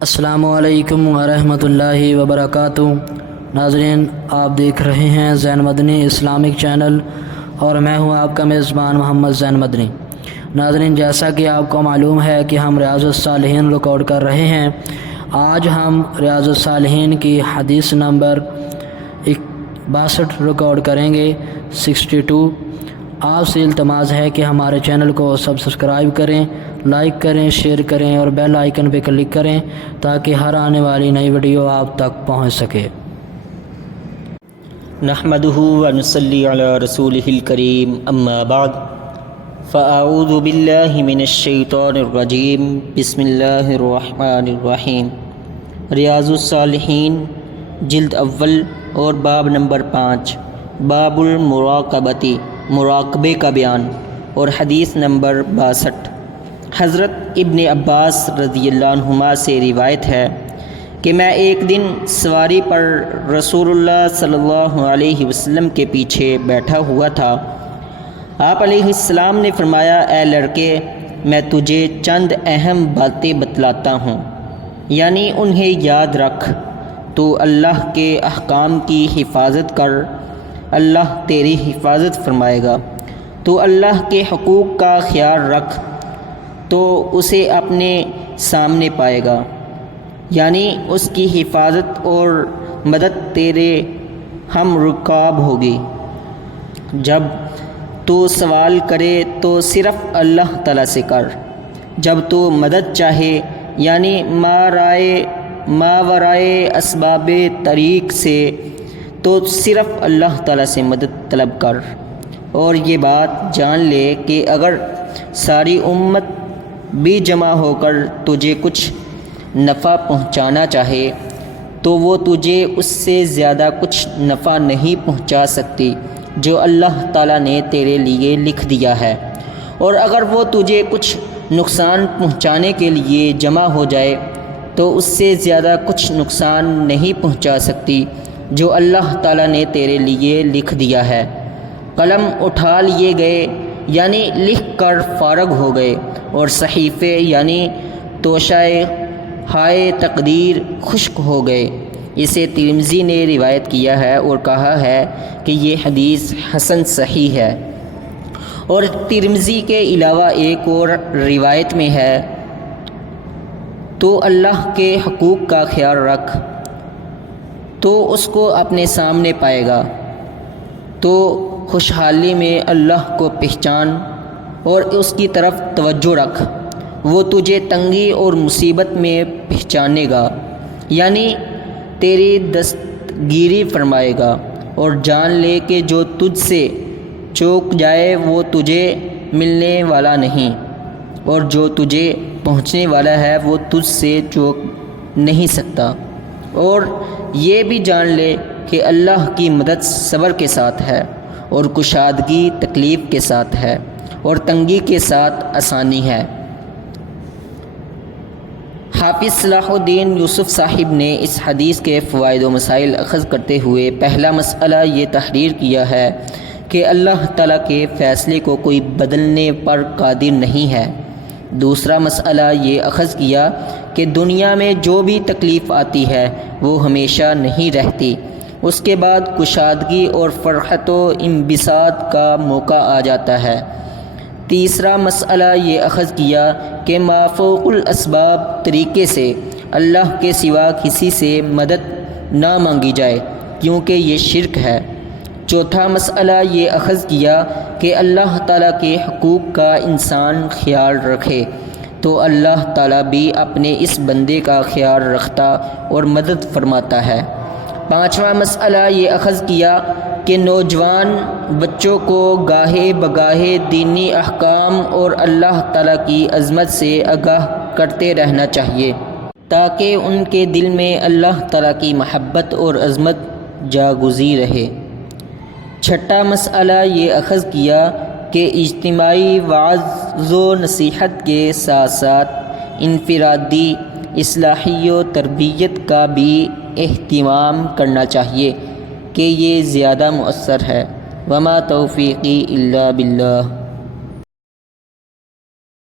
السلام علیکم ورحمۃ اللہ وبرکاتہ۔ ناظرین، آپ دیکھ رہے ہیں زین مدنی اسلامک چینل اور میں ہوں آپ کا میزبان محمد زین مدنی۔ ناظرین، جیسا کہ آپ کو معلوم ہے کہ ہم ریاض الصالحین ریکارڈ کر رہے ہیں۔ آج ہم ریاض الصالحین کی حدیث نمبر 62 ریکارڈ کریں گے، 62۔ آپ سے التماس ہے کہ ہمارے چینل کو سبسکرائب کریں، لائک کریں، شیئر کریں اور بیل آئیکن پہ کلک کریں تاکہ ہر آنے والی نئی ویڈیو آپ تک پہنچ سکے۔ نحمدہ ونصلی علی رسولہ الکریم، اما بعد فاعوذ باللہ من الشیطان الرجیم، بسم اللہ الرحمن الرحیم۔ ریاض الصالحین جلد اول اور باب نمبر 5، باب المراقبتی، مراقبے کا بیان، اور حدیث نمبر 62۔ حضرت ابن عباس رضی اللہ عنہما سے روایت ہے کہ میں ایک دن سواری پر رسول اللہ صلی اللہ علیہ وسلم کے پیچھے بیٹھا ہوا تھا۔ آپ علیہ السلام نے فرمایا، اے لڑکے، میں تجھے چند اہم باتیں بتلاتا ہوں، یعنی انہیں یاد رکھ۔ تو اللہ کے احکام کی حفاظت کر، اللہ تیری حفاظت فرمائے گا۔ تو اللہ کے حقوق کا خیال رکھ تو اسے اپنے سامنے پائے گا، یعنی اس کی حفاظت اور مدد تیرے ہم رکاب ہوگی۔ جب تو سوال کرے تو صرف اللہ تعالیٰ سے کر، جب تو مدد چاہے یعنی ماورائے اسباب طریق سے تو صرف اللہ تعالیٰ سے مدد طلب کر۔ اور یہ بات جان لے کہ اگر ساری امت بھی جمع ہو کر تجھے کچھ نفع پہنچانا چاہے تو وہ تجھے اس سے زیادہ کچھ نفع نہیں پہنچا سکتی جو اللہ تعالیٰ نے تیرے لیے لکھ دیا ہے، اور اگر وہ تجھے کچھ نقصان پہنچانے کے لیے جمع ہو جائے تو اس سے زیادہ کچھ نقصان نہیں پہنچا سکتی جو اللہ تعالیٰ نے تیرے لیے لکھ دیا ہے۔ قلم اٹھا لیے گئے یعنی لکھ کر فارغ ہو گئے، اور صحیفے یعنی توشہ ہائے تقدیر خشک ہو گئے۔ اسے ترمذی نے روایت کیا ہے اور کہا ہے کہ یہ حدیث حسن صحیح ہے۔ اور ترمذی کے علاوہ ایک اور روایت میں ہے، تو اللہ کے حقوق کا خیال رکھ تو اس کو اپنے سامنے پائے گا۔ تو خوشحالی میں اللہ کو پہچان اور اس کی طرف توجہ رکھ، وہ تجھے تنگی اور مصیبت میں پہچانے گا، یعنی تیری دستگیری فرمائے گا۔ اور جان لے کہ جو تجھ سے چوک جائے وہ تجھے ملنے والا نہیں، اور جو تجھے پہنچنے والا ہے وہ تجھ سے چوک نہیں سکتا۔ اور یہ بھی جان لے کہ اللہ کی مدد صبر کے ساتھ ہے، اور کشادگی تکلیف کے ساتھ ہے، اور تنگی کے ساتھ آسانی ہے۔ حافظ صلاح الدین یوسف صاحب نے اس حدیث کے فوائد و مسائل اخذ کرتے ہوئے پہلا مسئلہ یہ تحریر کیا ہے کہ اللہ تعالیٰ کے فیصلے کو کوئی بدلنے پر قادر نہیں ہے۔ دوسرا مسئلہ یہ اخذ کیا کہ دنیا میں جو بھی تکلیف آتی ہے وہ ہمیشہ نہیں رہتی، اس کے بعد کشادگی اور فرحت و انبساط کا موقع آ جاتا ہے۔ تیسرا مسئلہ یہ اخذ کیا کہ مافوق الاسباب طریقے سے اللہ کے سوا کسی سے مدد نہ مانگی جائے، کیونکہ یہ شرک ہے۔ چوتھا مسئلہ یہ اخذ کیا کہ اللہ تعالیٰ کے حقوق کا انسان خیال رکھے تو اللہ تعالیٰ بھی اپنے اس بندے کا خیال رکھتا اور مدد فرماتا ہے۔ پانچواں مسئلہ یہ اخذ کیا کہ نوجوان بچوں کو گاہے بگاہے دینی احکام اور اللہ تعالیٰ کی عظمت سے آگاہ کرتے رہنا چاہیے تاکہ ان کے دل میں اللہ تعالیٰ کی محبت اور عظمت جاگزی رہے۔ چھٹا مسئلہ یہ اخذ کیا کہ اجتماعی وعظ و نصیحت کے ساتھ ساتھ انفرادی اصلاحی و تربیت کا بھی اہتمام کرنا چاہیے کہ یہ زیادہ مؤثر ہے۔ وما توفیقی الا باللہ۔